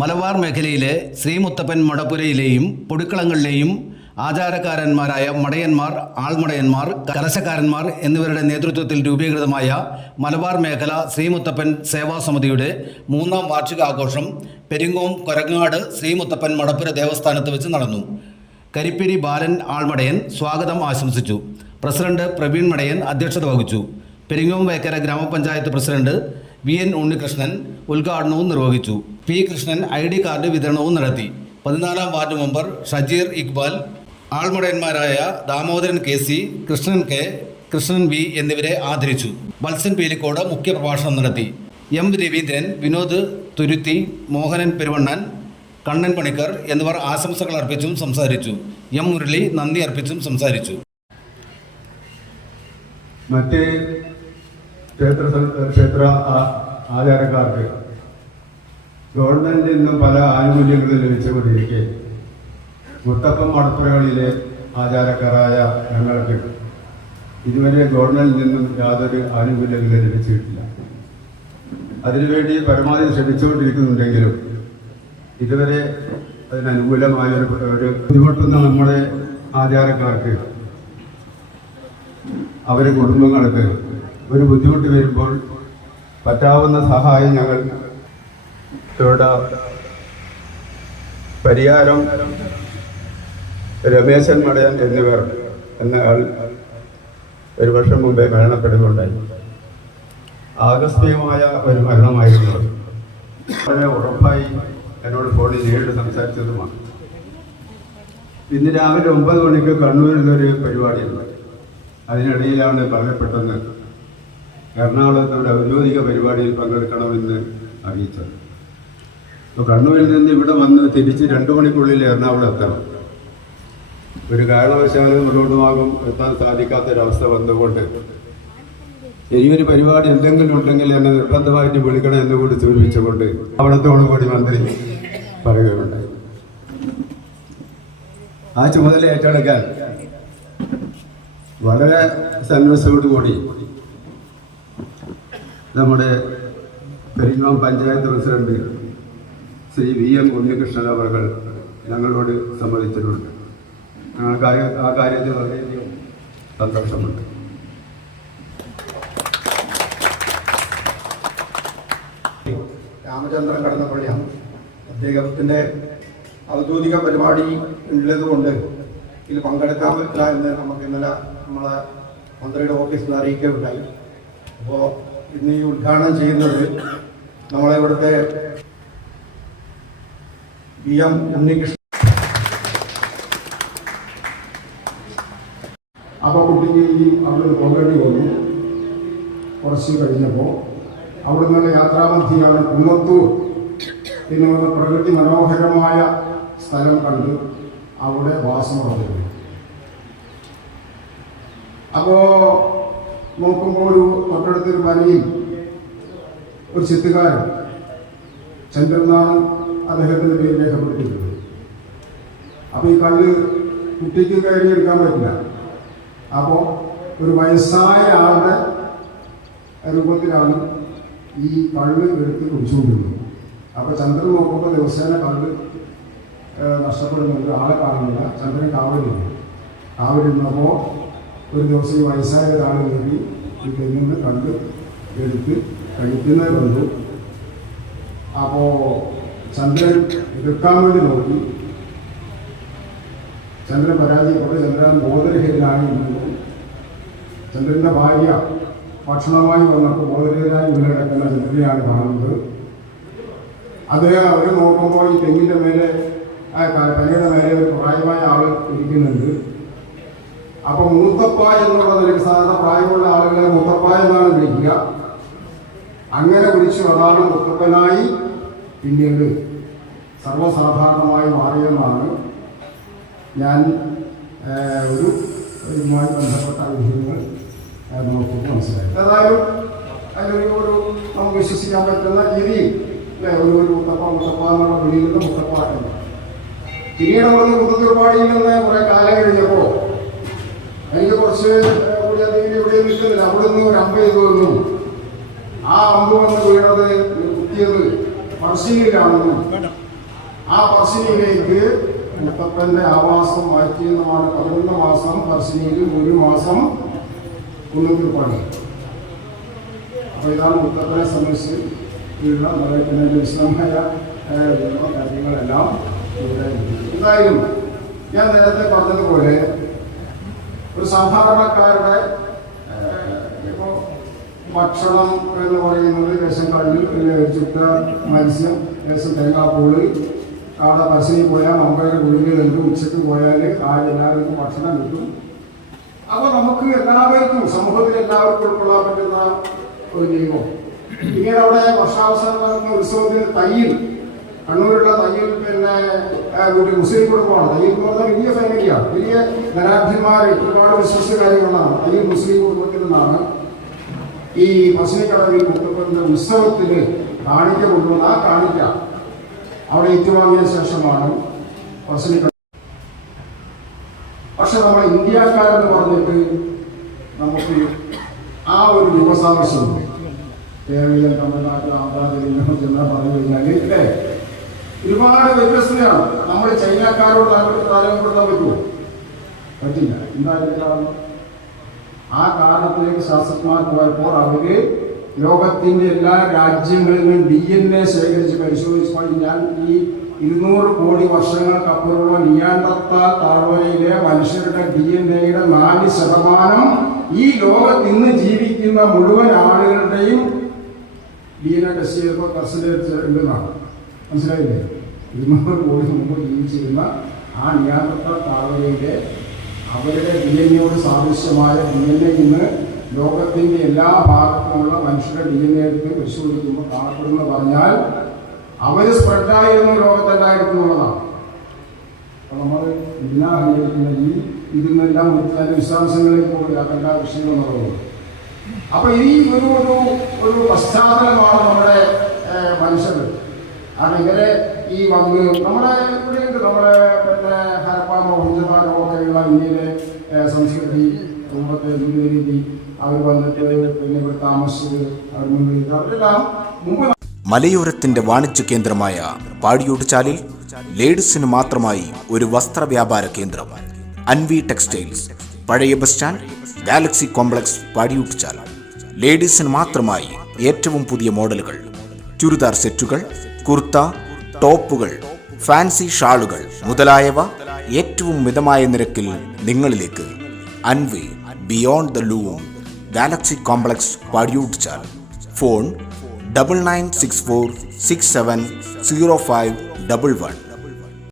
മലബാർ മേഖലയിലെ ശ്രീമുത്തപ്പൻ മടപ്പുരയിലെയും പൊടിക്കളങ്ങളിലെയും ആചാരക്കാരന്മാരായ മടയന്മാർ ആൾമടയന്മാർ കലശക്കാരന്മാർ എന്നിവരുടെ നേതൃത്വത്തിൽ രൂപീകൃതമായ മലബാർ മേഖല ശ്രീമുത്തപ്പൻ സേവാ സമിതിയുടെ മൂന്നാം വാർഷികാഘോഷം പെരിങ്ങോം കൊരങ്ങാട് ശ്രീമുത്തപ്പൻ മടപ്പുര ദേവസ്ഥാനത്ത് വെച്ച് നടന്നു. കരിപ്പിരി ബാലൻ ആൾമടയൻ സ്വാഗതം ആശംസിച്ചു. പ്രസിഡന്റ് പ്രവീൺ മടയൻ അധ്യക്ഷത വഹിച്ചു. പെരിങ്ങോം വേക്കര ഗ്രാമപഞ്ചായത്ത് പ്രസിഡന്റ് വി എൻ ഉണ്ണികൃഷ്ണൻ ഉദ്ഘാടനവും നിർവഹിച്ചു. P Krishnan I D card വിതരണവും നടത്തി. പതിനാലാം ward member Shajeer Iqbal ആൾമുടയന്മാരായ Damodaran K C Krishnan K Krishnan V എന്നിവരെ ആദരിച്ചു. വത്സൻ പീലിക്കോട് മുഖ്യപ്രഭാഷണം നടത്തി. എം രവീന്ദ്രൻ വിനോദ് തുരുത്തി മോഹനൻ പെരുവണ്ണൻ കണ്ണൻ പണിക്കർ എന്നിവർ ആശംസകൾ അർപ്പിച്ചും സംസാരിച്ചു. എം മുരളി നന്ദി അർപ്പിച്ചും സംസാരിച്ചു. മറ്റ് ക്ഷേത്ര ക്ഷേത്ര ആചാരക്കാർക്ക് ഗവൺമെന്റിൽ നിന്നും പല ആനുകൂല്യങ്ങളും ലഭിച്ചുകൊണ്ടിരിക്കെ മുത്തപ്പൻ മടപ്പുരകളിലെ ആചാരക്കാരായ ഞങ്ങൾക്ക് ഇതുവരെ ഗവൺമെന്റിൽ നിന്നും യാതൊരു ആനുകൂല്യങ്ങളും ലഭിച്ചിട്ടില്ല. അതിനുവേണ്ടി പരമാവധി ശ്രമിച്ചുകൊണ്ടിരിക്കുന്നുണ്ടെങ്കിലും ഇതുവരെ അതിനനുകൂലമായ ഒരു ഒരു ബുദ്ധിമുട്ടുന്ന നമ്മുടെ ആചാരക്കാർക്ക് അവരുടെ കുടുംബങ്ങൾക്ക് ഒരു ബുദ്ധിമുട്ട് വരുമ്പോൾ പറ്റാവുന്ന സഹായം ഞങ്ങൾ ഇവിടെ പരിഹാരം രമേശൻ മടയൻ എന്നിവർ എന്ന ആൾ ഒരു വർഷം മുമ്പേ മരണപ്പെടുകയുണ്ടായി. ആകസ്മികമായ ഒരു മരണമായിരുന്നു. വളരെ ഉറപ്പായി എന്നോട് ഫോണിൽ നേരിട്ട് സംസാരിച്ചതുമാണ്. ഇന്ന് രാവിലെ ഒമ്പത് മണിക്ക് കണ്ണൂരിൽ നിന്നൊരു പരിപാടിയുണ്ട്. അതിനിടയിലാണ് പറയപ്പെട്ടെന്ന് എറണാകുളത്ത് ഔദ്യോഗിക പരിപാടിയിൽ പങ്കെടുക്കണമെന്ന് അറിയിച്ചത്. അപ്പോൾ കണ്ണൂരിൽ നിന്ന് ഇവിടെ വന്ന് തിരിച്ച് രണ്ടു മണിക്കുള്ളിൽ എറണാകുളം എത്തണം. ഒരു കാരണവശാലും മുന്നോട്ടുമാകും എത്താൻ സാധിക്കാത്തൊരവസ്ഥ വന്നുകൊണ്ട്. ഇനിയൊരു പരിപാടി എന്തെങ്കിലും ഉണ്ടെങ്കിൽ എന്നെ നിർബന്ധമായിട്ട് വിളിക്കണം എന്ന് കൂടി സൂചിപ്പിച്ചുകൊണ്ട് അവിടത്തോടു കൂടി മന്ത്രി പറയുകയുണ്ടായി. ആ ചുമതല ഏറ്റെടുക്കാൻ വളരെ സന്മസോടുകൂടി നമ്മുടെ Peringome panchayat president Shri V M Unnikrishnan അവർ ഞങ്ങളോട് സമ്മതിച്ചിട്ടുണ്ട്. ഞങ്ങൾക്ക് ആ- കാര്യത്തിൽ വളരെയധികം സന്തോഷമുണ്ട്. രാമചന്ദ്രൻ കടന്നപ്പള്ളിയാണ്. അദ്ദേഹത്തിന്റെ ഔദ്യോഗിക പരിപാടി ഉള്ളതുകൊണ്ട് ഇതിൽ പങ്കെടുക്കാൻ പറ്റില്ല എന്ന് നമുക്ക് ഇന്നലെ നമ്മളെ മന്ത്രിയുടെ ഓഫീസിൽ അറിയിക്കുകയുണ്ടായി. അപ്പോൾ ഇന്ന് ഈ ഉദ്ഘാടനം ചെയ്യുന്നത് നമ്മളെ ഇവിടുത്തെ വി എം ഉണ്ണികൃഷ്ണൻ. അപ്പോൾ കുട്ടിക്ക് ഈ അവിടെ പോകേണ്ടി വന്നു. കുറച്ച് കഴിഞ്ഞപ്പോൾ അവിടെ നിന്ന് യാത്രാമധ്യയാണ് കുന്നത്തൂർ പറഞ്ഞ പ്രകൃതി മനോഹരമായ സ്ഥലം കണ്ട് അവിടെ വാസം പറഞ്ഞു അപ്പോ നോക്കുമ്പോൾ ഒരു തൊട്ടടുത്തൊരു മനയിൽ ഒരു ചിത്തുകാരൻ ചന്ദ്രനാണ് അദ്ദേഹത്തിന്റെ പേര് രേഖപ്പെടുത്തിയിട്ടുണ്ട് അപ്പൊ ഈ കള്ള് കുട്ടിക്ക് കയറി എടുക്കാൻ പറ്റില്ല. അപ്പോ ഒരു വയസ്സായ ആളുടെ രൂപത്തിലാണ് ഈ കള്ള് എടുത്ത് കുടിച്ചുകൊണ്ടിരുന്നത്. അപ്പൊ ചന്ദ്രൻ നോക്കുമ്പോൾ ദിവസേന കള്ള് നഷ്ടപ്പെടുന്നുണ്ട് ആളെ കാണുന്നില്ല. ചന്ദ്രൻ കാവലില്ല കാവലിരുന്നപ്പോൾ ഒരു ദിവസം ഈ വയസ്സായ ഒരാൾ കയറി ഈ തെങ്ങിന്ന് കണ്ട് എടുത്ത് കഴിക്കുന്നത് കണ്ടു. അപ്പോ ചന്ദ്രൻ എതിർക്കാൻ വേണ്ടി നോക്കി. ചന്ദ്രൻ പരാജയപ്പെട്ടു ചന്ദ്രൻ ബോധരഹിതനായി നിന്നു. ചന്ദ്രന്റെ ഭാര്യ ഭക്ഷണമായി വന്നപ്പോൾ ബോധരഹിതനായി വീണിടക്കുന്ന ചന്ദ്രനെയാണ് കാണുന്നത്. അദ്ദേഹം അവർ നോക്കുമ്പോൾ ഈ തെങ്ങിന്റെ മേലെ തലയുടെ മേലെ ഒരു പ്രായമായ ആൾ ഇരിക്കുന്നുണ്ട്. അപ്പൊ മൂത്തപ്പ എന്നുള്ള ഒരു സാധാരണ പ്രായമുള്ള ആളുകളെ മൂത്തപ്പ എന്നാണ് വിളിക്കുക. അങ്ങനെ വിളിച്ചു അതാണ് മുത്തപ്പനായി പിന്നീട് സർവസാധാരണമായി മാറിയെന്നാണ് ഞാൻ ഒരു ഇതുമായി ബന്ധപ്പെട്ട വിഷയങ്ങൾ നോക്കിയിട്ട് മനസ്സിലായി. ഏതായാലും അതിലൊരു ഒരു നമുക്ക് വിശ്വസിക്കാൻ പറ്റുന്ന രീതിയിൽ അല്ലെ? ഒരു ഒരു മുത്തപ്പ മുത്തപ്പ എന്നുള്ള വിളിയിൽ നിന്ന് മുത്തപ്പ എന്ന് പിന്നീട് അവിടുന്ന് കുത്തത്തിരുപ്പാടിയിൽ നിന്ന് കുറെ കാലം കഴിഞ്ഞപ്പോൾ എനിക്ക് കുറച്ച് കൂടി ഇവിടെ നിൽക്കുന്നില്ല അവിടെ നിന്ന് ഒരു അമ്പ് ചെയ്തു വന്നു ആ അമ്പ് വന്ന് വീണത് കുത്തിയത് പറശ്ശിയിലാണെന്നും ആ പറശ്ശിനിയിലേക്ക് മുത്തപ്പന്റെ ആവാസം മാറ്റിയെന്നുമാണ് പതിനൊന്ന് മാസം പറശ്ശിനിയിൽ ഒരു മാസം കുന്നുകുറിപ്പാണ് അപ്പോൾ ഇതാണ് മുത്തപ്പനെ സംബന്ധിച്ച് ഉള്ള വിശദമായ കാര്യങ്ങളെല്ലാം ഇവിടെ. എന്തായാലും ഞാൻ നേരത്തെ പറഞ്ഞതുപോലെ ഒരു സാധാരണക്കാരുടെ ഇപ്പോൾ ഇപ്പോ ഭക്ഷണം എന്ന് പറയുന്നത് ലേശം പിന്നെ ചുട്ട മത്സ്യം ലേശം തേങ്ങാപ്പൂൾ അവിടെ ബസ്സിൽ പോയാൽ മമ്പയുടെ കുഴികളുണ്ട് ഉച്ചയ്ക്ക് പോയാൽ ആ ഭക്ഷണം കിട്ടും. അപ്പോൾ നമുക്ക് എല്ലാവർക്കും സമൂഹത്തിൽ എല്ലാവർക്കും ഉൾക്കൊള്ളാൻ പറ്റുന്ന ഒരു നിയമം. ഇങ്ങനെ അവിടെ വർഷാവസാനം നടക്കുന്ന ഉത്സവത്തിന് തയ്യിൽ കണ്ണൂരുള്ള തയ്യിൽ പിന്നെ ഒരു മുസ്ലിം കുടുംബമാണ്. അയ്യൻ എന്ന് പറഞ്ഞാൽ വലിയ ഫാമിലിയാണ് വലിയ നരാധ്യന്മാർ ഒരുപാട് വിശ്വസ്ത കാര്യങ്ങളാണ് അയ്യൻ മുസ്ലിം കുടുംബത്തിൽ നിന്നാണ് ഈ പശ്ചിമക്കടവിൽ മുട്ടപ്പെടുന്ന ഉത്സവത്തിന് കാണിക്ക കൊണ്ടുവന്ന ആ കാണിക്ക അവിടെ ഏറ്റുവാങ്ങിയ ശേഷമാണ് പശ്ചിമക്കട പക്ഷെ നമ്മൾ ഇന്ത്യക്കാരെന്ന് പറഞ്ഞിട്ട് നമുക്ക് ആ ഒരു യുവസാദൃശ്യമുണ്ട് കേരളീയ തമിഴ്നാട്ടിൽ ആന്ധ്രാപ്രദേശിലും ചെന്നാൽ പറഞ്ഞു കഴിഞ്ഞാൽ അല്ലേ? ഒരുപാട് വ്യത്യസ്തതയാണ്. നമ്മൾ ചൈനക്കാരോട് താരതമ്യപ്പെടുത്താൻ പറ്റുമോ? പറ്റില്ല. എന്തായാലും ആ കാലത്തിലേക്ക് ശാസ്ത്രജ്ഞന്മാർ പോയപ്പോൾ അവർ ലോകത്തിന്റെ എല്ലാ രാജ്യങ്ങളിൽ നിന്നും ഡി എൻ എ ശേഖരിച്ച് പരിശോധിച്ചപ്പോൾ ഞാൻ ഈ ഇരുന്നൂറ് കോടി വർഷങ്ങൾക്കപ്പുറമുള്ള നിയാണ്ടത്താൽ താഴ്വരയിലെ മനുഷ്യരുടെ ഡി എൻ എയുടെ നാല് ശതമാനം ഈ ലോകത്ത് ഇന്ന് ജീവിക്കുന്ന മുഴുവൻ ആളുകളുടെയും ഡി എൻ എ ടെസ്റ്റ് ചെയ്തപ്പോൾ പെർസെന്റേജ് ഉണ്ടെന്നാണ്. മനസ്സിലായില്ലേ? ഇരുന്നൂറ് കോടി മുമ്പ് ജീവിച്ചിരുന്ന ആ നിയാണ്ടത്താൽ താഴ്വരയിലെ അവരുടെ ഡി എൻ എയോട് സാദൃശ്യമായ ഡി എൻ എ ഇന്ന് ലോകത്തിന്റെ എല്ലാ ഭാഗത്തുമുള്ള മനുഷ്യരുടെ ഡി എൻ എ എടുത്ത് പരിശോധിക്കുമ്പോൾ കാണപ്പെടുന്ന പറഞ്ഞാൽ അവർ സ്പ്രെഡായിരുന്നു ലോകത്തല്ലായിരുന്നു എന്നുള്ളതാണ് അപ്പൊ നമ്മൾ എല്ലാ അംഗീകരിക്കുന്ന ഈ ഇതിന്നെല്ലാം ഒരു വിശദാംശങ്ങളിലേക്ക് പോകില്ല അതെല്ലാ വിഷയങ്ങൾ എന്നുള്ളത് അപ്പൊ ഈ ഒരു ഒരു പശ്ചാത്തലമാണ് നമ്മുടെ മനുഷ്യർ അത് ഇവരെ ഈ വന്ന് നമ്മുടെ ഇവിടെയുണ്ട് നമ്മുടെ പിന്നെ ഹരപ്പ മോഹൻജദാരോ ഒക്കെയുള്ള ഇന്ത്യയിലെ സംസ്കൃതി മുമ്പത്തെ ജീവിതരീതി അവർ വന്നിട്ട് പിന്നെ ഇവിടെ താമസിച്ചത് അവർ അവരെല്ലാം മുമ്പ് മലയോരത്തിന്റെ വാണിജ്യ കേന്ദ്രമായ പാടിയോട്ടുചാലിൽ ലേഡീസിന് മാത്രമായി ഒരു വസ്ത്ര വ്യാപാര കേന്ദ്രം അൻവി ടെക്സ്റ്റൈൽസ് പഴയ bus stand Galaxy complex Padiyottuchal. ലേഡീസിന് മാത്രമായി ഏറ്റവും പുതിയ മോഡലുകൾ ചുരിദാർ സെറ്റുകൾ കുർത്ത ടോപ്പുകൾ ഫാൻസി ഷാളുകൾ മുതലായവ ഏറ്റവും മിതമായ നിരക്കിൽ നിങ്ങളിലേക്ക്. Anvi beyond the loom Galaxy complex Padiyottuchal phone double nine six four six seven zero five double one.